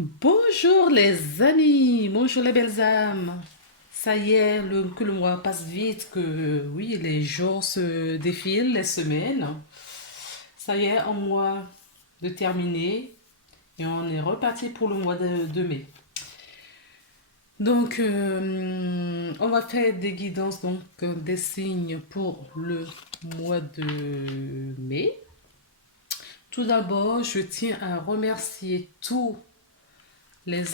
Bonjour les amis, bonjour les belles âmes. Ça y est, que le mois passe vite, que oui, les jours se défilent, les semaines. Ça y est, un mois de terminé et on est reparti pour le mois de mai. Donc, on va faire des guidances, donc des signes pour le mois de mai. Tout d'abord, je tiens à remercier les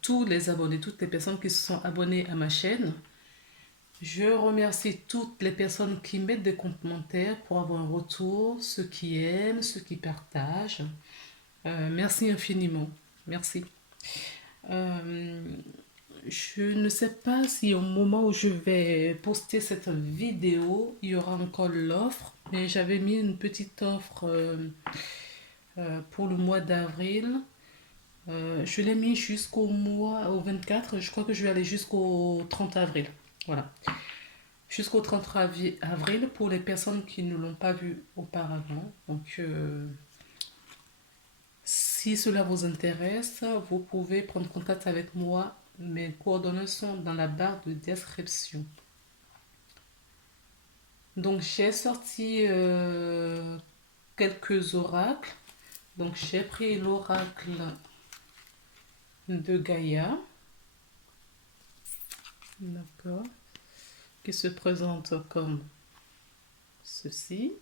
tous les abonnés, toutes les personnes qui se sont abonnées à ma chaîne. Je remercie toutes les personnes qui mettent des commentaires pour avoir un retour, ceux qui aiment, ceux qui partagent. Merci infiniment. Merci. Euh, je ne sais pas si au moment où je vais poster cette vidéo, il y aura encore l'offre, mais j'avais mis une petite offre pour le mois d'avril. Je l'ai mis au 24. Je crois que je vais aller jusqu'au 30 avril. Voilà. Jusqu'au 30 avril pour les personnes qui ne l'ont pas vu auparavant. Donc, si cela vous intéresse, vous pouvez prendre contact avec moi. Mes coordonnées sont dans la barre de description. Donc, j'ai sorti quelques oracles. Donc, j'ai pris l'oracle de Gaïa. D'accord. Qui se présente comme ceci.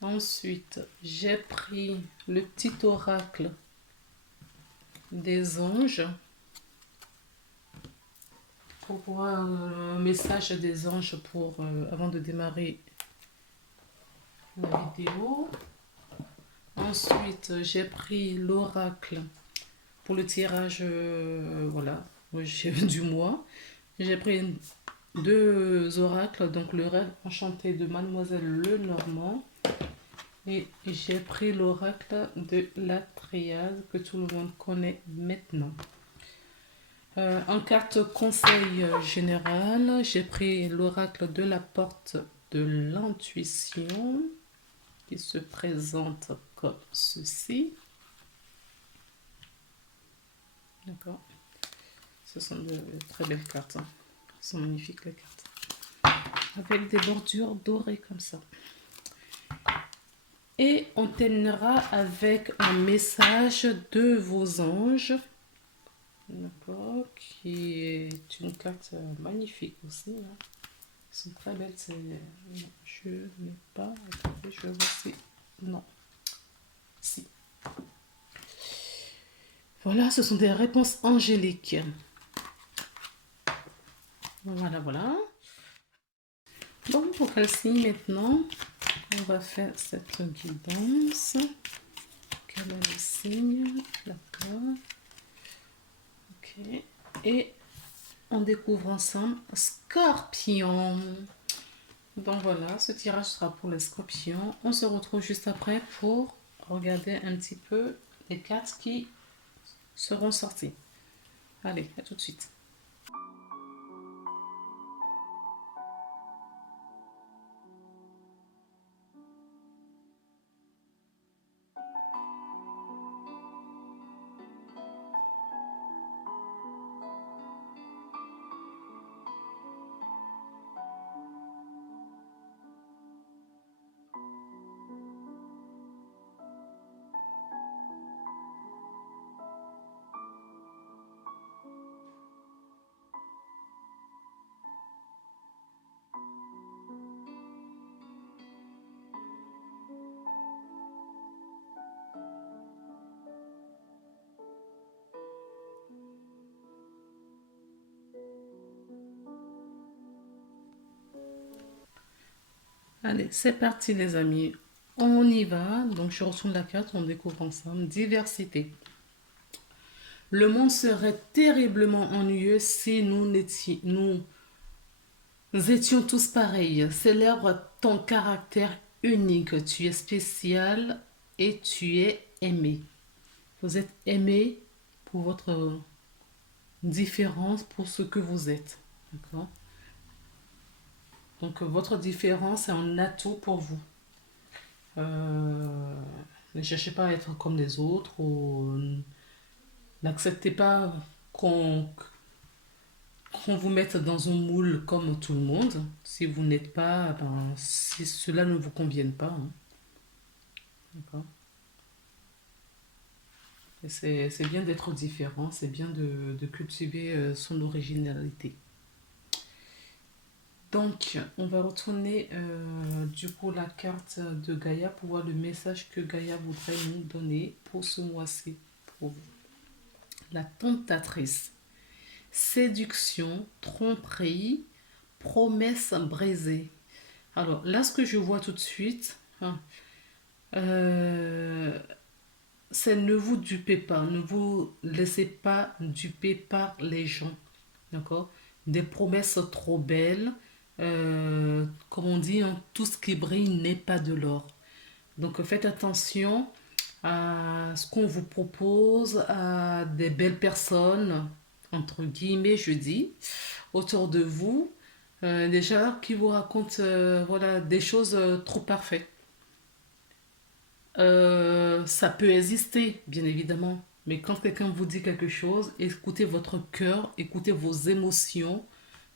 Ensuite, j'ai pris le petit oracle des anges pour voir le message des anges avant de démarrer la vidéo. Ensuite, j'ai pris l'oracle pour le tirage voilà, du mois. J'ai pris deux oracles, donc le rêve enchanté de Mademoiselle Lenormand. Et j'ai pris l'oracle de la triade que tout le monde connaît maintenant. En carte conseil général, j'ai pris l'oracle de la porte de l'intuition qui se présente comme ceci. D'accord. Ce sont de très belles cartes. Hein. Ce sont magnifiques les cartes. Avec des bordures dorées comme ça. Et on terminera avec un message de vos anges. D'accord, qui est une carte magnifique aussi. Hein. Elles sont très belles. Non, je n'ai pas. Attendez, je vais voir si. Non. Si. Voilà, ce sont des réponses angéliques. Voilà, voilà. Donc, pour quel signe maintenant, on va faire cette guidance. Quel est le signe? D'accord. Ok. Et on découvre ensemble Scorpion. Donc voilà, ce tirage sera pour les scorpions. On se retrouve juste après pour regarder un petit peu les cartes qui seront sorties. Allez, à tout de suite. Allez, c'est parti les amis. On y va. Donc je retourne la carte, on découvre ensemble. Diversité. Le monde serait terriblement ennuyeux si nous étions tous pareils. Célèbre ton caractère unique. Tu es spécial et tu es aimé. Vous êtes aimé pour votre différence, pour ce que vous êtes. D'accord? Donc votre différence est un atout pour vous. Euh, Ne cherchez pas à être comme les autres ou n'acceptez pas qu'on qu'on vous mette dans un moule comme tout le monde. Si vous n'êtes pas, ben, si cela ne vous convienne pas, hein. D'accord. Et c'est bien d'être différent, c'est bien de cultiver son originalité. Donc, on va retourner du coup la carte de Gaïa pour voir le message que Gaïa voudrait nous donner pour ce mois-ci. Pour vous. La tentatrice. Séduction, tromperie, promesse brisée. Alors là, ce que je vois tout de suite, hein, euh, c'est ne vous dupez pas, ne vous laissez pas duper par les gens. D'accord. Des promesses trop belles. Comme on dit, hein, tout ce qui brille n'est pas de l'or. Donc faites attention à ce qu'on vous propose, à des belles personnes, entre guillemets, je dis, autour de vous, déjà qui vous racontent voilà, des choses trop parfaites. Ça peut exister, bien évidemment, mais quand quelqu'un vous dit quelque chose, écoutez votre cœur, écoutez vos émotions,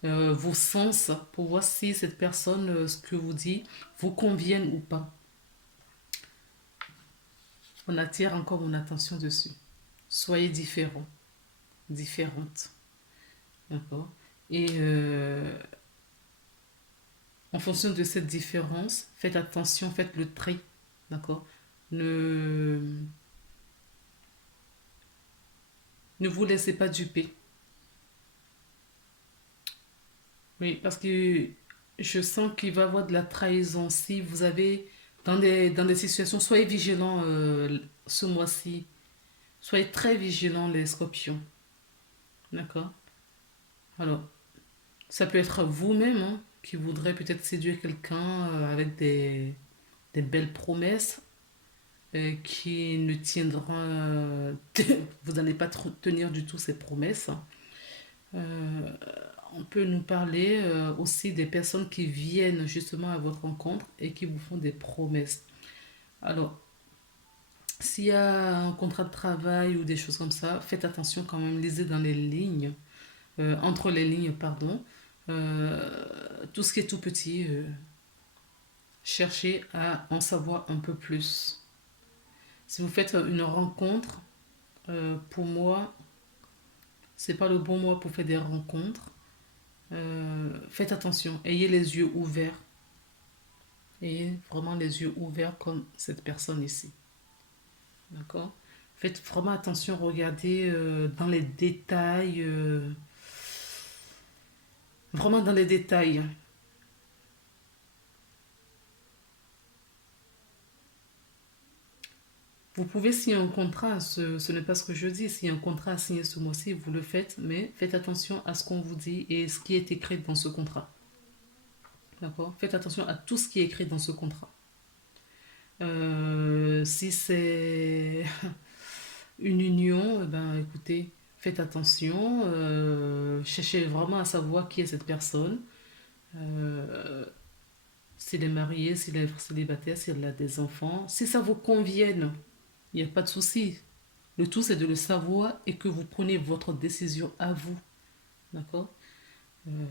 vos sens pour voir si cette personne, ce que vous dit, vous convienne ou pas. On attire encore mon attention dessus. Soyez différents, différentes. D'accord. Et en fonction de cette différence, faites attention, faites le tri. D'accord. Ne, ne vous laissez pas duper. Oui, parce que je sens qu'il va y avoir de la trahison. Si vous avez dans des situations, soyez vigilants ce mois-ci. Soyez très vigilants les scorpions. D'accord. Alors, ça peut être vous-même hein, qui voudrez peut-être séduire quelqu'un avec des belles promesses qui ne tiendront. Vous n'allez pas tenir du tout ces promesses. Euh, on peut nous parler aussi des personnes qui viennent justement à votre rencontre et qui vous font des promesses. Alors, s'il y a un contrat de travail ou des choses comme ça, faites attention quand même, lisez dans les lignes, entre les lignes, pardon. Euh, tout ce qui est tout petit, cherchez à en savoir un peu plus. Si vous faites une rencontre, pour moi, c'est pas le bon mois pour faire des rencontres. Faites attention, ayez les yeux ouverts. Ayez vraiment les yeux ouverts comme cette personne ici. D'accord. Faites vraiment attention, regardez dans les détails. Vraiment dans les détails. Vous pouvez signer un contrat, ce n'est pas ce que je dis. S'il y a un contrat à signer ce mois-ci, vous le faites, mais faites attention à ce qu'on vous dit et ce qui est écrit dans ce contrat. D'accord. Faites attention à tout ce qui est écrit dans ce contrat. Si c'est une union, eh ben, écoutez, faites attention. Cherchez vraiment à savoir qui est cette personne. Euh, S'il est marié, s'il est célibataire, s'il a des enfants. Si ça vous convienne, il n'y a pas de souci. Le tout, c'est de le savoir et que vous preniez votre décision à vous. D'accord. Euh,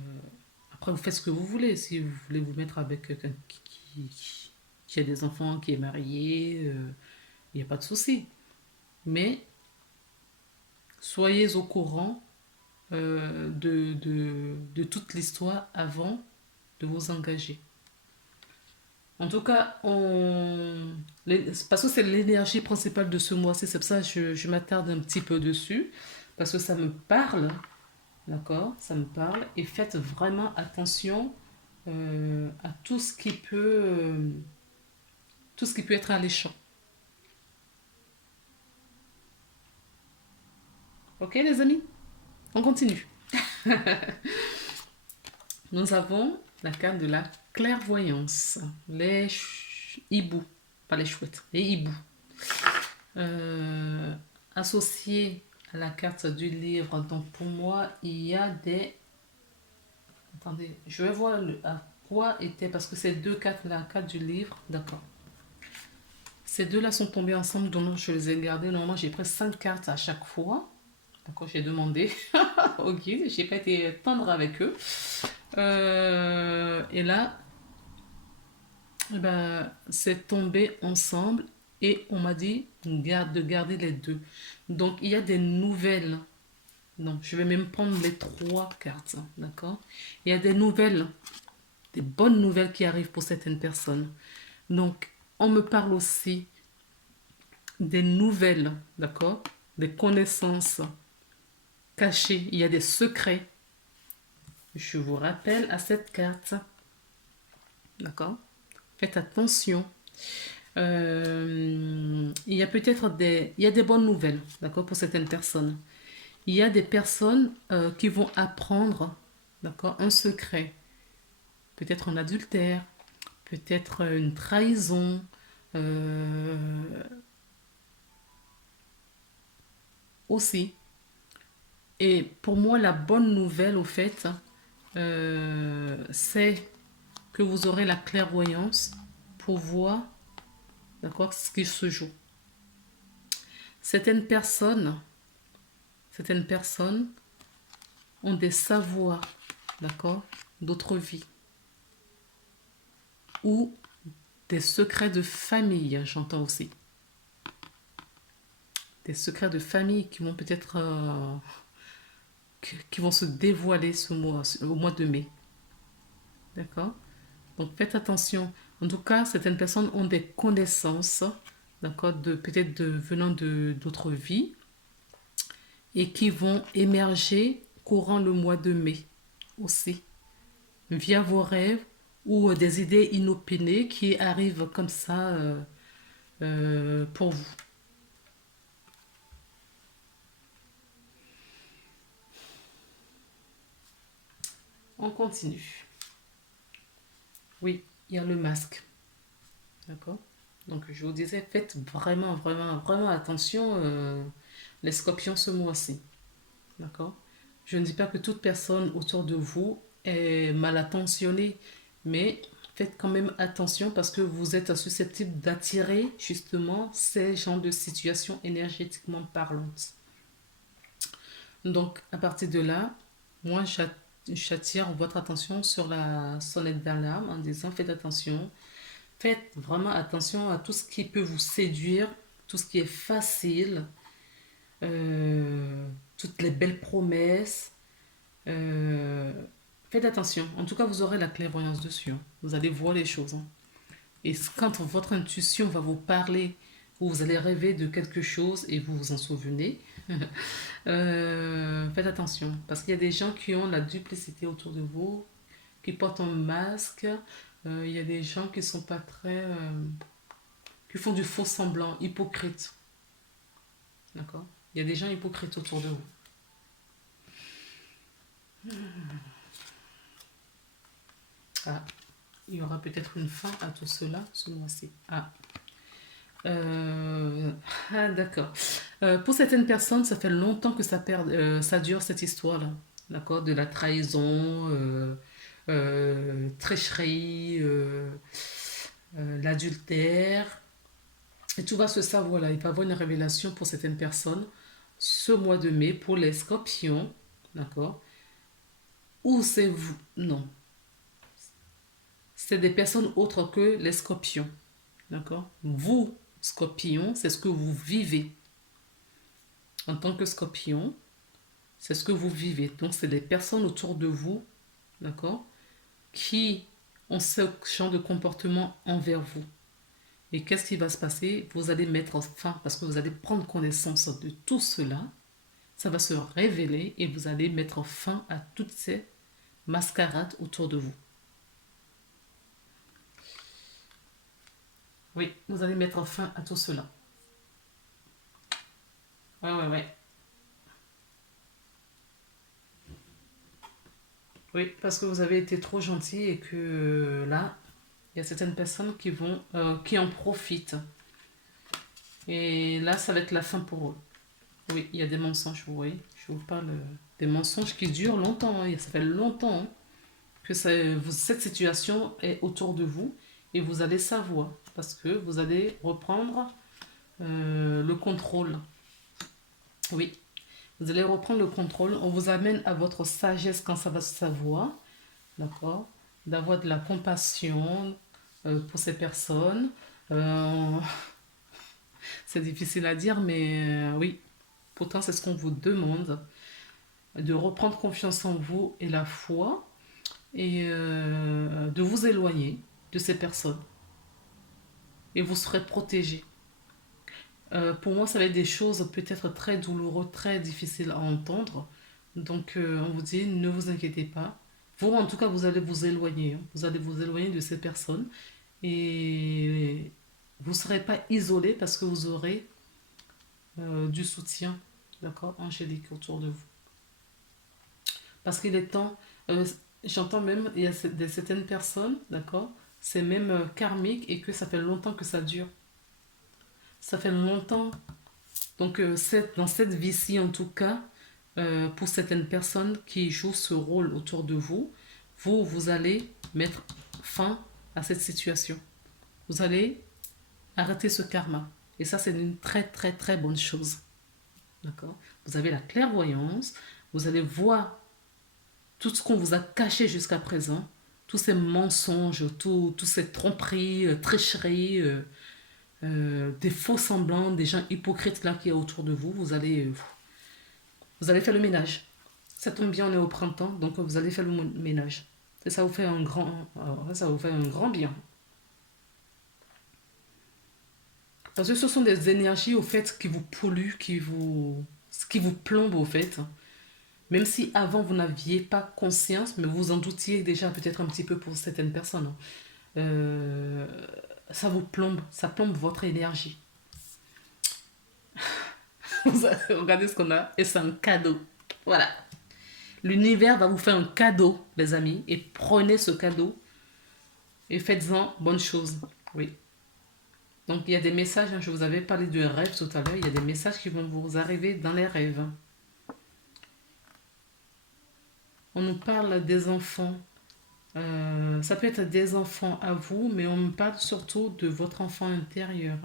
Après, vous faites ce que vous voulez. Si vous voulez vous mettre avec quelqu'un qui a des enfants, qui est marié, il n'y a pas de souci. Mais soyez au courant de toute l'histoire avant de vous engager. En tout cas, parce que c'est l'énergie principale de ce mois-ci, c'est pour ça que je m'attarde un petit peu dessus, parce que ça me parle, d'accord? Ça me parle, et faites vraiment attention à tout ce qui peut être alléchant. Ok, les amis? On continue. Nous avons la carte de la clairvoyance, les hiboux, pas les chouettes, les hiboux. Euh, Associé à la carte du livre, donc pour moi, il y a des... Attendez, je vais voir à quoi était, parce que c'est deux cartes, la carte du livre, d'accord. Ces deux-là sont tombés ensemble, donc je les ai gardés. Normalement, j'ai pris 5 cartes à chaque fois. D'accord, j'ai demandé au guide, j'ai pas été tendre avec eux. Et là, eh ben, c'est tombé ensemble et on m'a dit de garder les deux. Donc, il y a des nouvelles. Non, je vais même prendre les 3 cartes, d'accord? Il y a des nouvelles, des bonnes nouvelles qui arrivent pour certaines personnes. Donc, on me parle aussi des nouvelles, d'accord? Des connaissances cachées. Il y a des secrets. Je vous rappelle à cette carte, d'accord? Faites attention. Il y a peut-être il y a des bonnes nouvelles, d'accord, pour certaines personnes. Il y a des personnes qui vont apprendre, d'accord, un secret. Peut-être un adultère, peut-être une trahison, aussi. Et pour moi, la bonne nouvelle, au fait, c'est que vous aurez la clairvoyance pour voir, d'accord, ce qui se joue. Certaines personnes, certaines personnes ont des savoirs, d'accord, d'autres vies. Ou des secrets de famille, j'entends aussi. Des secrets de famille qui vont peut-être qui vont se dévoiler au mois de mai. D'accord? Donc faites attention. En tout cas, certaines personnes ont des connaissances, d'accord, peut-être venant d'autres vies et qui vont émerger courant le mois de mai aussi, via vos rêves ou des idées inopinées qui arrivent comme ça pour vous. On continue. Oui, il y a le masque. D'accord? Donc, je vous disais, faites vraiment, vraiment, vraiment attention, les scorpions ce mois-ci. D'accord? Je ne dis pas que toute personne autour de vous est mal attentionnée, mais faites quand même attention parce que vous êtes susceptible d'attirer justement ces genres de situations énergétiquement parlantes. Donc, à partir de là, moi, j'attire votre attention sur la sonnette d'alarme en disant faites attention. Faites vraiment attention à tout ce qui peut vous séduire, tout ce qui est facile, toutes les belles promesses. euh, Faites attention. En tout cas, vous aurez la clairvoyance dessus, hein. Vous allez voir les choses, hein. Et quand votre intuition va vous parler, ou vous allez rêver de quelque chose et vous vous en souvenez, faites attention. Parce qu'il y a des gens qui ont la duplicité autour de vous, qui portent un masque. Il y a des gens qui sont pas très... qui font du faux semblant, hypocrite. D'accord? Il y a des gens hypocrites autour de vous. Ah, il y aura peut-être une fin à tout cela ce mois-ci. Ah. Euh, ah, d'accord. Pour certaines personnes, ça fait longtemps que ça dure cette histoire-là. D'accord? De la trahison, tricherie, l'adultère. Et tout va se savoir là. Il va y avoir une révélation pour certaines personnes ce mois de mai pour les scorpions. D'accord? Ou c'est vous. Non. C'est des personnes autres que les scorpions. D'accord? Vous, scorpion, c'est ce que vous vivez. En tant que scorpion, c'est ce que vous vivez. Donc, c'est les personnes autour de vous, d'accord, qui ont ce genre de comportement envers vous. Et qu'est-ce qui va se passer? Vous allez mettre fin, parce que vous allez prendre connaissance de tout cela. Ça va se révéler et vous allez mettre fin à toutes ces mascarades autour de vous. Oui, vous allez mettre fin à tout cela. Ouais, ouais, ouais. Oui, parce que vous avez été trop gentil et que là, il y a certaines personnes qui en profitent. Et là, ça va être la fin pour eux. Oui, il y a des mensonges, vous voyez. Je vous parle des mensonges qui durent longtemps, hein. Ça fait longtemps, hein, que cette situation est autour de vous et vous allez savoir, parce que vous allez reprendre le contrôle. Oui, vous allez reprendre le contrôle. On vous amène à votre sagesse quand ça va se savoir, d'accord? D'avoir de la compassion pour ces personnes. Euh, c'est difficile à dire, mais oui, pourtant c'est ce qu'on vous demande, de reprendre confiance en vous et la foi, et de vous éloigner de ces personnes. Et vous serez protégé. Pour moi, ça va être des choses peut-être très douloureuses, très difficiles à entendre. Donc, on vous dit, ne vous inquiétez pas. Vous, en tout cas, vous allez vous éloigner. Hein. Vous allez vous éloigner de ces personnes. Et vous ne serez pas isolé parce que vous aurez du soutien, d'accord, angélique autour de vous. Parce qu'il est temps, euh, j'entends même, il y a certaines personnes, d'accord, c'est même karmique et que ça fait longtemps que ça dure. Ça fait longtemps. Donc, dans cette vie-ci, en tout cas, pour certaines personnes qui jouent ce rôle autour de vous, vous allez mettre fin à cette situation. Vous allez arrêter ce karma. Et ça, c'est une très, très, très bonne chose. D'accord? Vous avez la clairvoyance, vous allez voir tout ce qu'on vous a caché jusqu'à présent, tous ces mensonges, tous ces tromperies, tricheries, des faux semblants, des gens hypocrites là qui est autour de vous, vous allez faire le ménage. Ça tombe bien, on est au printemps, donc vous allez faire le ménage. Et ça vous fait ça vous fait un grand bien. Parce que ce sont des énergies au fait qui vous polluent, qui vous plombent au fait. Même si avant vous n'aviez pas conscience, mais vous en doutiez déjà peut-être un petit peu pour certaines personnes. Euh, Ça vous plombe, ça plombe votre énergie. Regardez ce qu'on a et c'est un cadeau. Voilà. L'univers va vous faire un cadeau, les amis, et prenez ce cadeau et faites-en bonne chose. Oui. Donc il y a des messages, hein, je vous avais parlé de rêve tout à l'heure, il y a des messages qui vont vous arriver dans les rêves. On nous parle des enfants. Ça peut être des enfants à vous, mais on me parle surtout de votre enfant intérieur.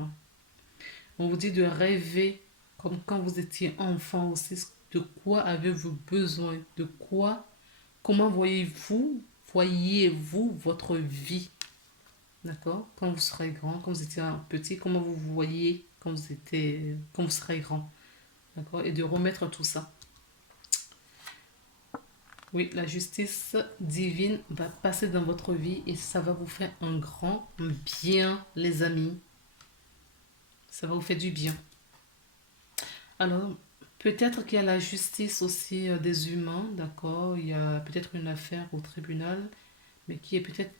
On vous dit de rêver comme quand vous étiez enfant aussi. De quoi avez-vous besoin? De quoi? Comment voyez-vous votre vie? D'accord? Quand vous serez grand, quand vous étiez petit, comment vous voyez quand vous serez grand? D'accord? Et de remettre tout ça. Oui, la justice divine va passer dans votre vie et ça va vous faire un grand bien, les amis. Ça va vous faire du bien. Alors, peut-être qu'il y a la justice aussi des humains, d'accord? Il y a peut-être une affaire au tribunal, mais qui est peut-être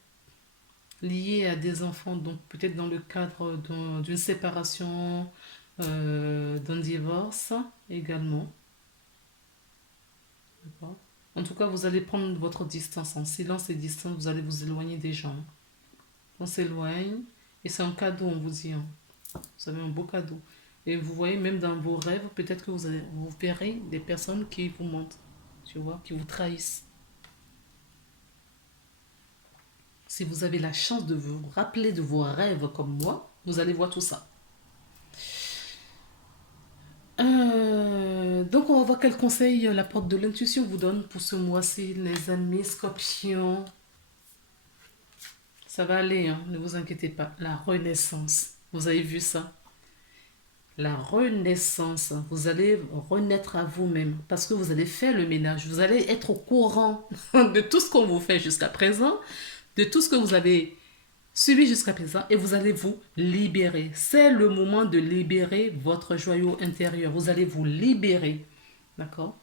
liée à des enfants, donc peut-être dans le cadre d'une séparation, d'un divorce également. D'accord? En tout cas, vous allez prendre votre distance. En silence et distance, vous allez vous éloigner des gens. On s'éloigne et c'est un cadeau, on vous dit. Hein. Vous avez un beau cadeau. Et vous voyez, même dans vos rêves, peut-être que vous verrez des personnes qui vous mentent, tu vois, qui vous trahissent. Si vous avez la chance de vous rappeler de vos rêves comme moi, vous allez voir tout ça. Donc, on va voir quel conseil la porte de l'intuition vous donne pour ce mois-ci, les amis scorpions. Ça va aller, hein, ne vous inquiétez pas. La renaissance. Vous avez vu ça? La renaissance. Vous allez renaître à vous-même parce que vous allez faire le ménage. Vous allez être au courant de tout ce qu'on vous fait jusqu'à présent, de tout ce que vous avez subi jusqu'à présent et vous allez vous libérer. C'est le moment de libérer votre joyau intérieur. Vous allez vous libérer. D'accord?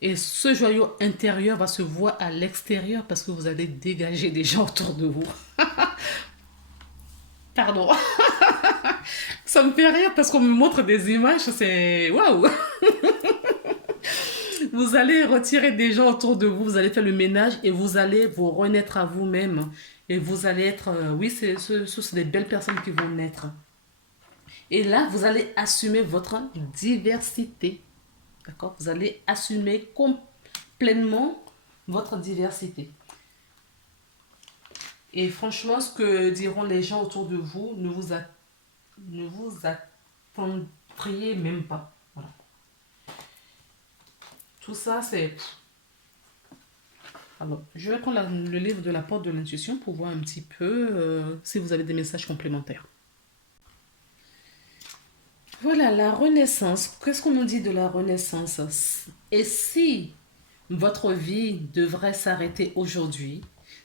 Et ce joyau intérieur va se voir à l'extérieur parce que vous allez dégager des gens autour de vous. Pardon. Ça me fait rire parce qu'on me montre des images, c'est waouh! Vous allez retirer des gens autour de vous, vous allez faire le ménage et vous allez vous renaître à vous-même. Et vous allez être, oui, ce sont des belles personnes qui vont naître. Et là, vous allez assumer votre diversité. D'accord? Vous allez assumer pleinement votre diversité. Et franchement, ce que diront les gens autour de vous ne vous attendriez même pas. Voilà. Tout ça, c'est... Alors, je vais prendre le livre de la porte de l'intuition pour voir un petit peu si vous avez des messages complémentaires. Voilà, la renaissance. Qu'est-ce qu'on nous dit de la renaissance? Et si votre vie devrait s'arrêter aujourd'hui,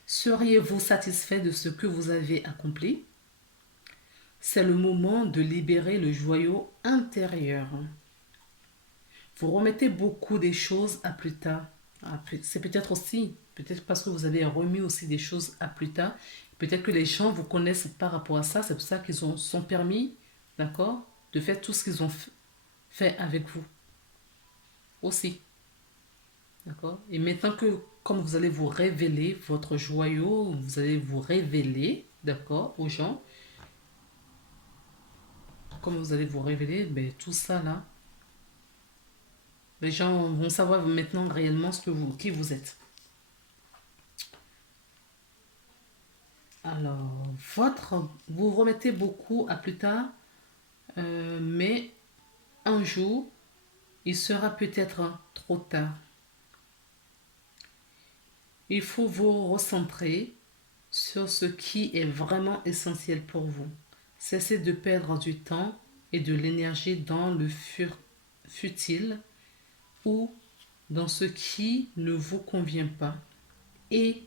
seriez-vous satisfait de ce que vous avez accompli? C'est le moment de libérer le joyau intérieur. Vous remettez beaucoup des choses à plus tard. C'est peut-être aussi, peut-être parce que vous avez remis aussi des choses à plus tard. Peut-être que les gens vous connaissent par rapport à ça. C'est pour ça qu'ils sont permis, d'accord, de faire tout ce qu'ils ont fait avec vous aussi. D'accord? Et maintenant que, comme vous allez vous révéler votre joyau, vous allez vous révéler, d'accord, aux gens, comme vous allez vous révéler, ben, tout ça là, les gens vont savoir maintenant réellement qui vous êtes. Alors, vous remettez beaucoup à plus tard, mais un jour, il sera peut-être trop tard. Il faut vous recentrer sur ce qui est vraiment essentiel pour vous. Cessez de perdre du temps et de l'énergie dans le futile ou dans ce qui ne vous convient pas. Et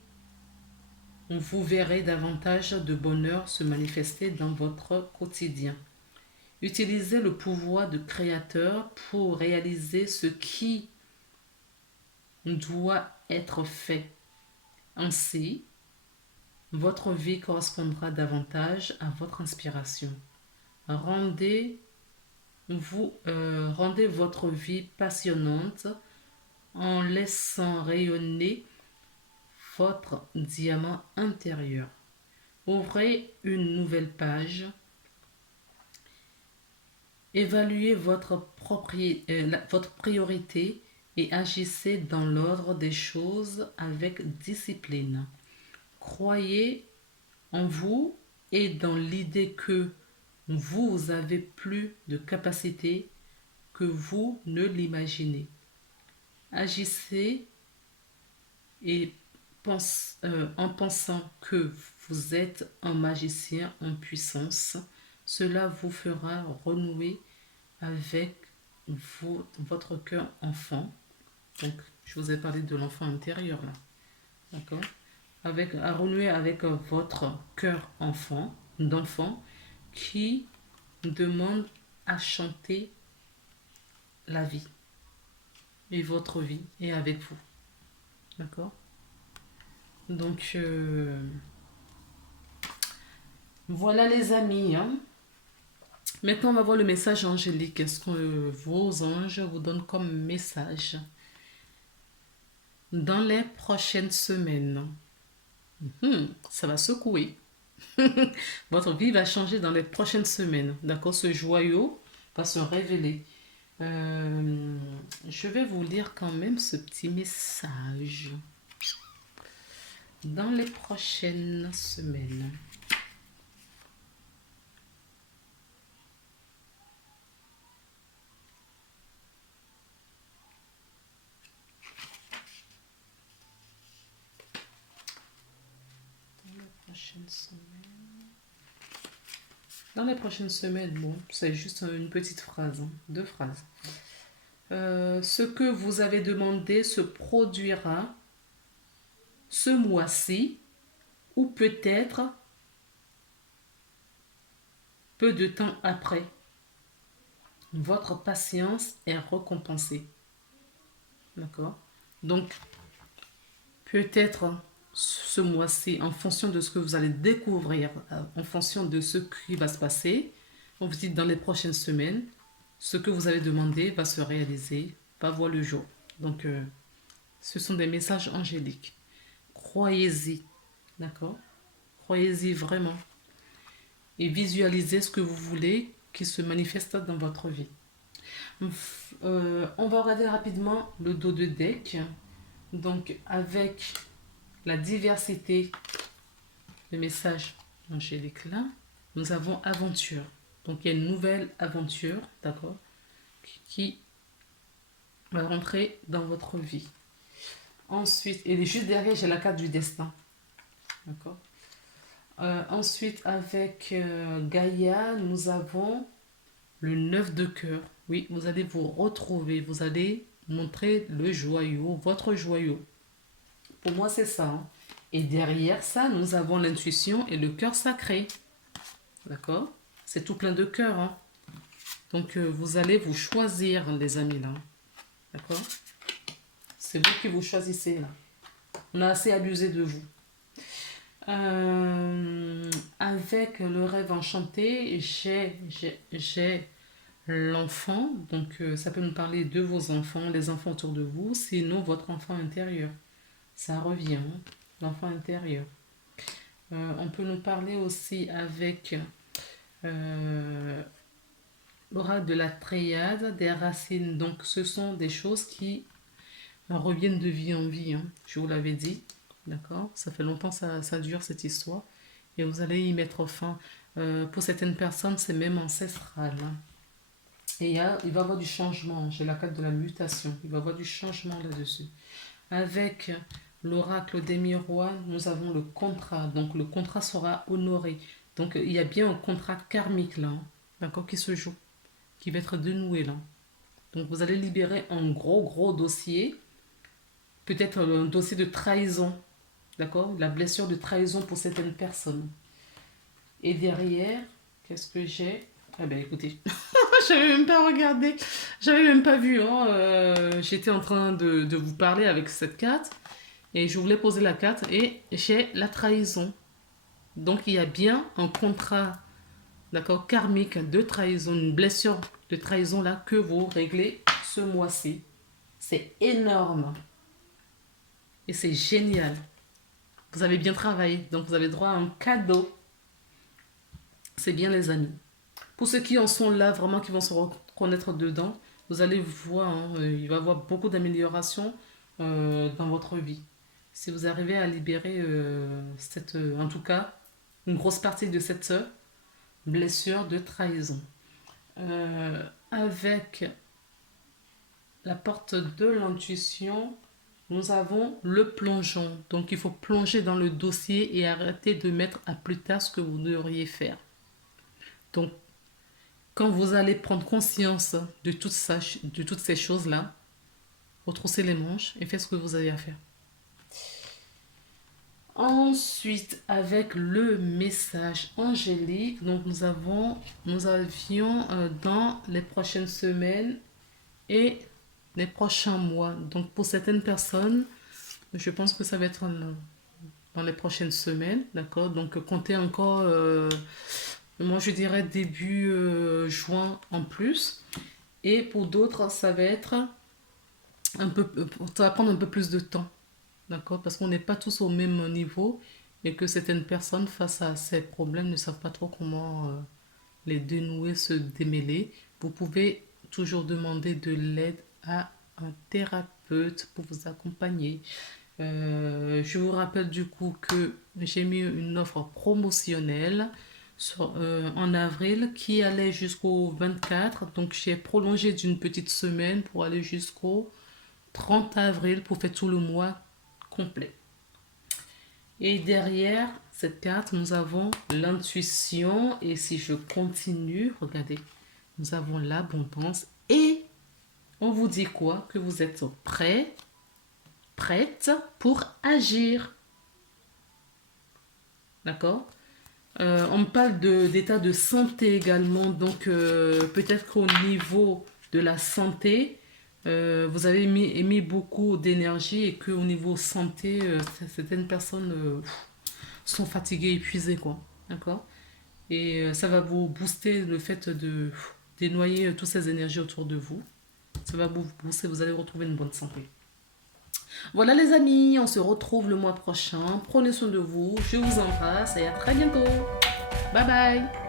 vous verrez davantage de bonheur se manifester dans votre quotidien. Utilisez le pouvoir de créateur pour réaliser ce qui doit être fait. Ainsi, votre vie correspondra davantage à votre inspiration. Rendez votre vie passionnante en laissant rayonner votre diamant intérieur. Ouvrez une nouvelle page. Évaluez votre priorité et agissez dans l'ordre des choses avec discipline. Croyez en vous et dans l'idée que vous avez plus de capacité que vous ne l'imaginez. Agissez et en pensant que vous êtes un magicien en puissance. Cela vous fera renouer avec votre cœur enfant. Donc, je vous ai parlé de l'enfant intérieur là. D'accord? À renouer avec votre cœur d'enfant qui demande à chanter la vie. Et votre vie est avec vous. D'accord? Donc, voilà les amis. Hein? Maintenant, on va voir le message angélique. Qu'est-ce que vos anges vous donnent comme message dans les prochaines semaines? Ça va secouer. Votre vie va changer dans les prochaines semaines. D'accord? Ce joyau va se révéler. Je vais vous lire quand même ce petit message. Dans les prochaines semaines. Dans les prochaines semaines, bon, c'est juste une petite phrase, hein, 2 phrases. Ce que vous avez demandé se produira ce mois-ci ou peut-être peu de temps après. Votre patience est récompensée. D'accord? Donc, peut-être ce mois-ci, en fonction de ce que vous allez découvrir, en fonction de ce qui va se passer, on vous dit dans les prochaines semaines, ce que vous avez demandé va se réaliser, va voir le jour. Donc, ce sont des messages angéliques. Croyez-y, d'accord? Croyez-y vraiment. Et visualisez ce que vous voulez qui se manifeste dans votre vie. On va regarder rapidement le dos de deck. Donc, avec la diversité le message angélique là, nous avons aventure. Donc il y a une nouvelle aventure, d'accord, qui va rentrer dans votre vie. Ensuite, et juste derrière, j'ai la carte du destin. D'accord. Ensuite, avec Gaïa, nous avons le 9 de cœur. Oui, vous allez vous retrouver, vous allez montrer le joyau, votre joyau. Pour moi, c'est ça. Hein. Et derrière ça, nous avons l'intuition et le cœur sacré. D'accord. C'est tout plein de cœur. Hein. Donc, vous allez vous choisir, les amis, là. D'accord. C'est vous qui vous choisissez, là. On a assez abusé de vous. Avec le rêve enchanté, j'ai l'enfant. Donc, ça peut nous parler de vos enfants, les enfants autour de vous, sinon votre enfant intérieur. Ça revient, hein, l'enfant intérieur. On peut nous parler aussi avec l'oracle de la Tréade, des racines. Donc, ce sont des choses qui reviennent de vie en vie. Hein. Je vous l'avais dit. D'accord. Ça fait longtemps que ça dure cette histoire. Et vous allez y mettre fin. Pour certaines personnes, c'est même ancestral. Hein. Et il va y avoir du changement. J'ai la carte de la mutation. Il va y avoir du changement là-dessus. Avec l'oracle des miroirs, nous avons le contrat. Donc le contrat sera honoré. Donc il y a bien un contrat karmique là. Hein, d'accord, qui se joue. Qui va être dénoué là. Donc vous allez libérer un gros dossier. Peut-être un dossier de trahison. D'accord? La blessure de trahison pour certaines personnes. Et derrière, qu'est-ce que j'ai? Ah ben écoutez, j'avais même pas regardé. J'avais même pas vu. Hein. J'étais en train de vous parler avec cette carte. Et je voulais poser la carte. Et j'ai la trahison. Donc il y a bien un contrat, d'accord, karmique de trahison. Une blessure de trahison là que vous réglez ce mois-ci. C'est énorme. Et c'est génial. Vous avez bien travaillé, donc vous avez droit à un cadeau. C'est bien les amis. Pour ceux qui en sont là, vraiment qui vont se reconnaître dedans, vous allez voir, hein, il va y avoir beaucoup d'améliorations dans votre vie. Si vous arrivez à libérer en tout cas, une grosse partie de cette blessure de trahison. Avec la porte de l'intuition, nous avons le plongeon. Donc, il faut plonger dans le dossier et arrêter de mettre à plus tard ce que vous devriez faire. Donc, quand vous allez prendre conscience de toutes ces choses-là, retroussez les manches et faites ce que vous avez à faire. Ensuite, avec le message angélique, donc nous avions dans les prochaines semaines et les prochains mois. Donc pour certaines personnes, je pense que ça va être dans les prochaines semaines, d'accord. Donc comptez encore, moi je dirais début juin en plus. Et pour d'autres, ça va prendre un peu plus de temps, d'accord, parce qu'on n'est pas tous au même niveau et que certaines personnes face à ces problèmes ne savent pas trop comment les dénouer, se démêler. Vous pouvez toujours demander de l'aide à un thérapeute pour vous accompagner. Je vous rappelle du coup que j'ai mis une offre promotionnelle en avril qui allait jusqu'au 24. Donc j'ai prolongé d'une petite semaine pour aller jusqu'au 30 avril pour faire tout le mois complet. Et derrière cette carte, nous avons l'intuition. Et si je continue, regardez, nous avons l'abondance. Et on vous dit quoi? Que vous êtes prêt, prête pour agir. D'accord? On me parle d'état de santé également. Donc, peut-être qu'au niveau de la santé, vous avez émis beaucoup d'énergie et qu'au niveau santé, certaines personnes sont fatiguées, épuisées, quoi. D'accord? Et ça va vous booster le fait de dénoyer toutes ces énergies autour de vous. Ça va vous booster, vous allez retrouver une bonne santé. Voilà les amis, on se retrouve le mois prochain. Prenez soin de vous, je vous embrasse et à très bientôt. Bye bye.